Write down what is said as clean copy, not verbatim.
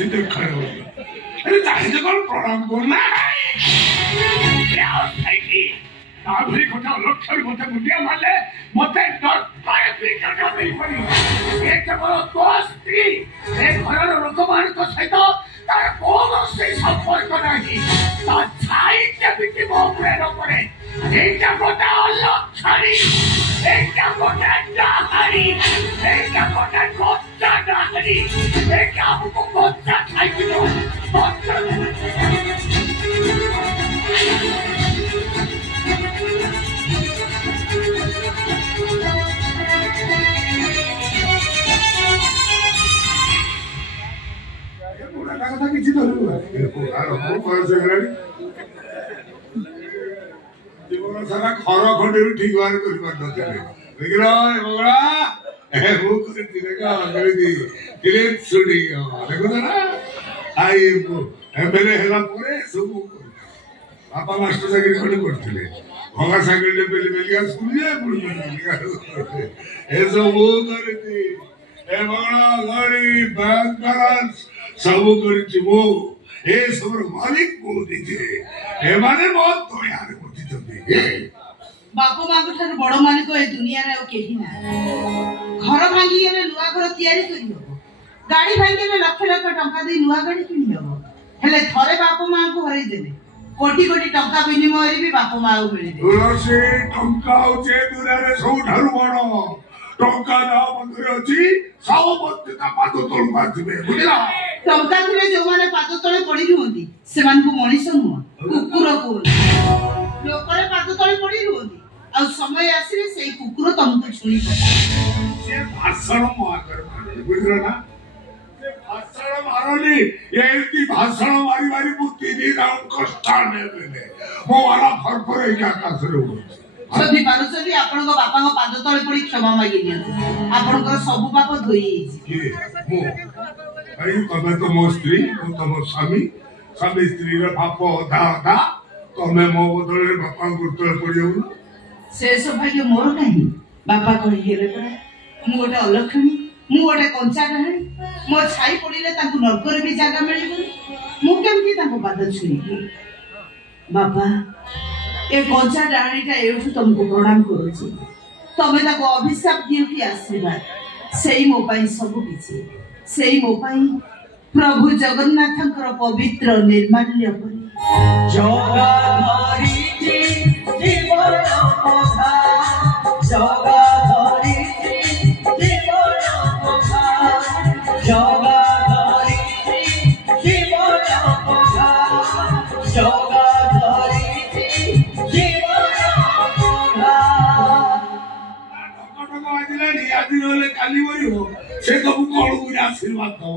ଏଠି ଦେଖା ଚାହିଁଲେ କଣ ପ୍ରଣାମ କରୁନା ତାପରେ ଗୋଟେ ଅଲକ୍ଷରେ ମତେ ମୁଣ୍ଡିଆ ମାରିଲେ ମତେ କେବଳ ତୋ ସ୍ତ୍ରୀ ଏ ଘରର ଲୋକମାନଙ୍କ ସହିତ ତାର କୌଣସି ସମ୍ପର୍କ ନାହିଁ ତା ଛାଇ ଯେମିତି ମୋ ଉପରେ ନ ପଡେ এইটা গোটা অলক্ষণী এইটা গোটা ডাহারি এইটা গোটা গোটা ডাহারি এইটা আমাকে গোটা খাইছিল কথা কিছু ধরবো আর বয়স হয়ে গেলানি জীবন সারা খর খন্ডে ঠিক ভাবে କରିପାରୁନଥିଲେ ଦେଖିଲ ମଙ୍ଗଳା ମୁଁ କରିଛି ଦେଖ କେମିତି କ୍ଲିପ୍ ସୁଟିଂ ଦେଖୁଛ ନା ଆଇ ଏମଏଲଏ ହେଲା ପରେ ସବୁ ବାପା ମାଷ୍ଟର ଚାକିରି ଖଣ୍ଡେ କରିଥିଲେ ଭଙ୍ଗା ସାଇକେଲରେ ବେଲିକା ସ୍କୁଲ ଯାଏ ପୁଣି ଏସବୁ କରିଛି ଏ ମଙ୍ଗଳା ଗାଡ଼ି ବ୍ୟାଙ୍କ ବାଲାନ୍ସ ସବୁ କରିଛି ମୁଁ ଏ ସବୁର ମାଲିକ ମୁଁ ନିଜେ ଏମାନେ ବହୁତ ଦୟାରେ ବଞ୍ଚିଛନ୍ତି ବାପା ମାଙ୍କ ଠାରୁ ବଡ ମାଲିକ ଏ ଦୁନିଆରେ ଆଉ କେହି ନାହିଁ ଘର ଭାଙ୍ଗିଗଲେ ନୂଆ ଘର ତିଆରି କରିହବ ଗାଡି ଭାଙ୍ଗିଗଲେ ଲକ୍ଷ ଲକ୍ଷ ଟଙ୍କା ଦେଇ ନୂଆ ଗାଡି କିଣି ହବ ହେଲେ ଥରେ ବାପା ମାଙ୍କୁ ହରେଇ ଦେଲେ କୋଟି କୋଟି ଟଙ୍କା ବିନିମୟରେ ବି ବାପା ମା ଆଉ ମିଳିବେ ତୁଳସୀ ଟଙ୍କା ହଉଛି ଦୁନିଆରେ ସବୁଠାରୁ ବଡ ଟଙ୍କା ଯାହା ମଧ୍ୟରେ ଅଛି ସବୁ ମତେ ତା ପାଦ ତଳକୁ ଆସିବେ ବୁଝିଲା ଟଙ୍କା ଥିଲେ ଯୋଉମାନେ ପାଦ ତଳେ ପଡି ରୁହନ୍ତି ସେମାନଙ୍କୁ ମଣିଷ ନୁହଁ କୁକୁର କୁହନ୍ତି ଲୋକରେ ପାଦ ତଳେ ପଡି ରୁହନ୍ତି ଆଉ ସମୟ ଆସିଲେ ସେଇ କୁକୁର ତମକୁ ଛୁଇଁ ସେ ଭାଷଣ ବୁଝିଲ ନା ସେ ଭାଷଣ ମାରନି ଏମିତି ଭାଷଣ ମାରି ମାରି ମୁଁ 3 ରାଉଣ୍ଡ କଷ୍ଟ ନେଲେ ମୋ ବାଲା ଫରଫର ହେଇକି ଆକାଶରେ ଉଡୁଛି ଯଦି ପାରୁଛନ୍ତି ଆପଣଙ୍କ ବାପାଙ୍କ ପାଦ ତଳେ ପଡି କ୍ଷମା ମାଗି ନିଅନ୍ତୁ ଆପଣଙ୍କର ସବୁ ପାପ ଧୋଇ ହେଇଛି ତମେ ତ ମୋ ସ୍ତ୍ରୀ ମୁଁ ତମ ସ୍ୱାମୀ ସ୍ୱାମୀ ସ୍ତ୍ରୀର ପାପ ଅଧା ଅଧା ତମେ ମୋ ବଦଳରେ ବାପାଙ୍କୁ ତଳେ ପଡିଯାଉନ ସେ ସୌଭାଗ୍ୟ ମୋର କାହିଁ ବାପା କହିଗଲେ ପରା ମୁଁ ଗୋଟେ ଅଲକ୍ଷଣୀ ମୁଁ ଗୋଟେ କଞ୍ଚା ଡାହାଣୀ ମୋ ଛାଇ ପଡିଲେ ତାଙ୍କୁ ନର୍କରେ ବି ଜାଗା ମିଳିବନି ମୁଁ କେମିତି ତାଙ୍କ ପାଦ ଛୁଇଁବି ବାପା ଏ କଞ୍ଚା ଡାହାଣୀଟା ଏଇଠୁ ତମକୁ ପ୍ରଣାମ କରୁଛି ତମେ ତାକୁ ଅଭିଶାପ ଦିଅ କି ଆଶୀର୍ବାଦ ସେଇ ମୋ ପାଇଁ ସବୁ କିଛି ସେଇ ମୋ ପାଇଁ ପ୍ରଭୁ ଜଗନ୍ନାଥଙ୍କର ପବିତ୍ର ନିର୍ମାଲ୍ୟ ପରି ଜଗା ଧରିଛି ଜୀବନ କଥା ଜଗା ଧରିଛି ଜୀବନ କଥା ଜଗା ଧରିଛି ଜୀବନ କଥା ଜଗା ଧରିଛି ଜୀବନ କଥା ଆଜି ନହେଲେ କାଲି ମରିବ ସେ ତମକୁ କଣ ଆଶୀର୍ବାଦ ଦବ